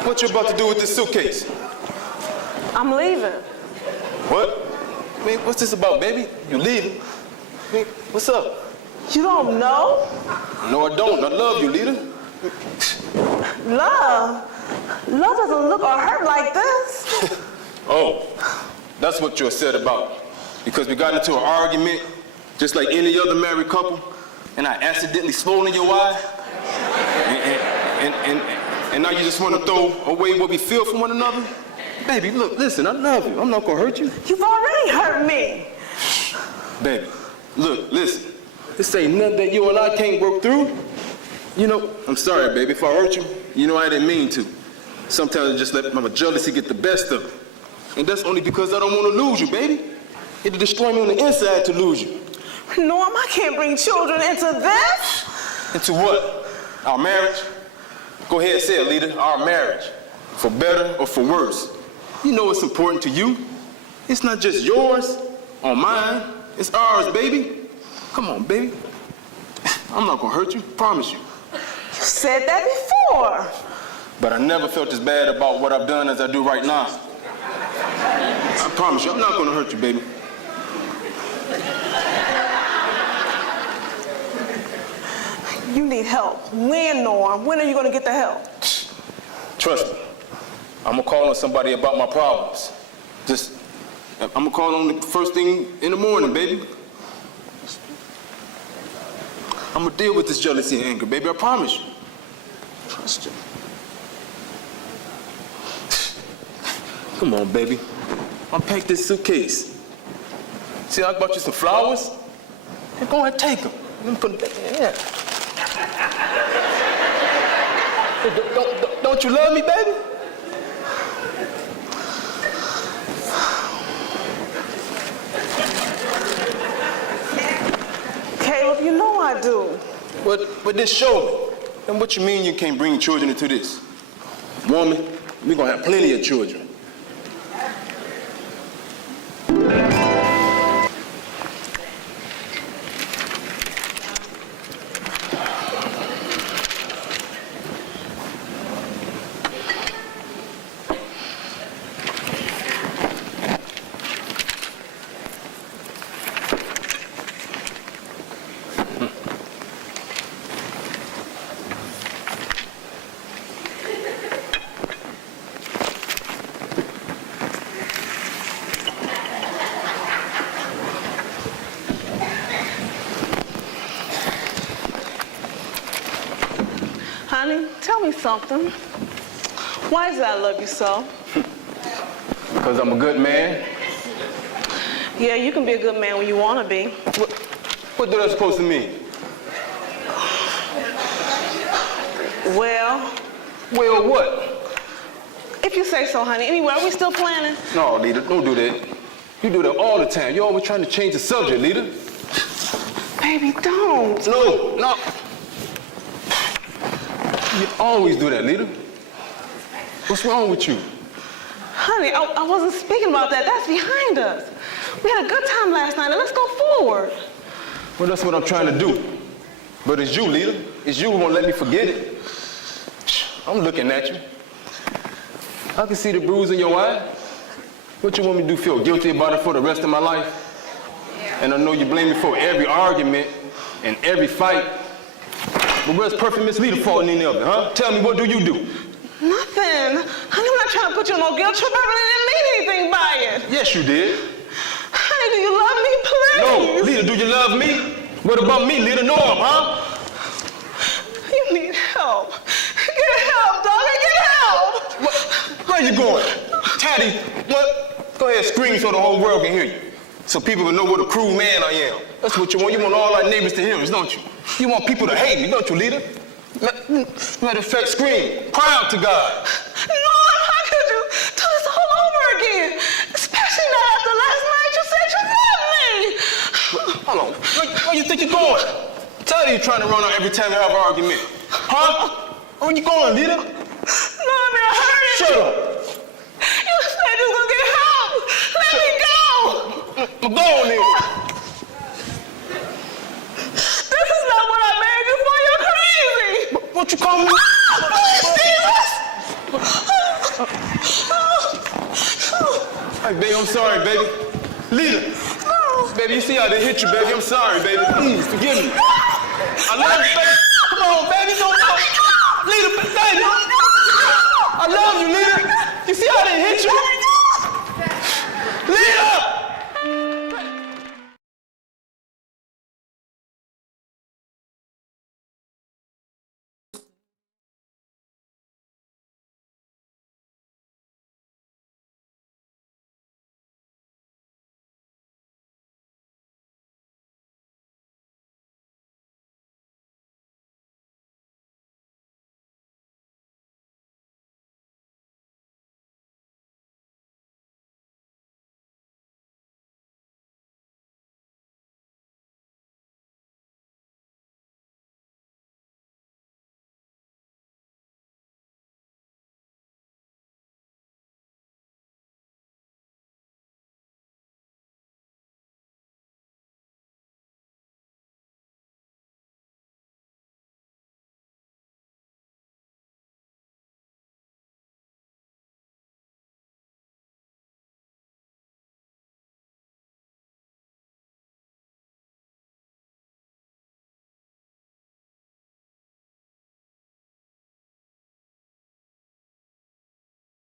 What you about to do with this suitcase? I'm leaving. What? I mean, what's this about, baby? You leaving? I mean, what's up? You don't know? No, I don't. I love you, Lita. Love? Love doesn't look or hurt like this. Oh, that's what you're upset about. Because we got into an argument, just like any other married couple, and I accidentally swollen your eye, and now you just want to throw away what we feel for one another? Baby, look, listen, I love you. I'm not gonna hurt you. You've already hurt me. Baby, look, listen. This ain't nothing that you and I can't work through. You know, I'm sorry, baby, if I hurt you. You know I didn't mean to. Sometimes I just let my jealousy get the best of me. And that's only because I don't want to lose you, baby. It'll destroy me on the inside to lose you. Norm, I can't bring children into this. Into what? Our marriage? Go ahead and say it, Lita. Our marriage. For better or for worse. You know it's important to you. It's not just yours or mine. It's ours, baby. Come on, baby. I'm not gonna hurt you, promise you. You said that before. But I never felt as bad about what I've done as I do right now. I promise you, I'm not gonna hurt you, baby. You need help. When, Norm? When are you gonna get the help? Trust me. I'm gonna call on somebody about my problems. I'm gonna call on the first thing in the morning, baby. I'm gonna deal with this jealousy and anger, baby, I promise you. Trust you. Come on, baby. Unpack this suitcase. See, I bought you some flowers? Hey, go ahead and take them. Let me put them back. Yeah. Don't you love me, baby? Caleb, you know I do. But this show me. And what you mean you can't bring children into this? Woman, we're gonna have plenty of children. Honey, tell me something. Why is it I love you so? Because I'm a good man. Yeah, you can be a good man when you want to be. What is that supposed to mean? Well, what? if you say so, honey. Anyway, are we still planning? No, Lita, don't do that. You do that all the time. You're always trying to change the subject, Lita. Baby, don't. No. You always do that, Lita. What's wrong with you? Honey, I wasn't speaking about that. That's behind us. We had a good time last night, and let's go forward. Well, that's what I'm trying to do. But it's you, Lita. It's you who won't let me forget it. I'm looking at you. I can see the bruise in your eye. What you want me to do, feel guilty about it for the rest of my life? And I know you blame me for every argument and every fight. But where's perfect Miss Lita fault in any of it, huh? Tell me, what do you do? Nothing. Honey, I'm not trying to put you on no guilt trip. I really didn't mean anything by it. Yes, you did. Honey, do you love me? Please. No, Lita, do you love me? What about me, Lita? Norm, huh? You need help. Get help, darling. Get help. What? Where you going? Taddy, what? Go ahead, scream so the whole world can hear you. So people will know what a cruel man I am. That's what you want. You want all our neighbors to hear us, don't you? You want people to hate me, don't you, Lita? Matter of fact, scream. Proud to God. No, how could you do this all over again? Especially not after last night you said you loved me. Hold on. Where you think you're going? Tell you trying to run out every time you have an argument. Huh? Where you going, Lita? No, I mean, I heard it. Shut up. You said you was going to get help. Let me go. I'm going then. This is not what I made you for. You're crazy. What you call me? Please, Jesus. Hey, baby, I'm sorry, baby. Lita. Baby, you see how they hit you, baby. I'm sorry, baby. Please, forgive me. I love you, baby. Come on, baby. Don't Lita, baby. I love you, Lita. You see how they hit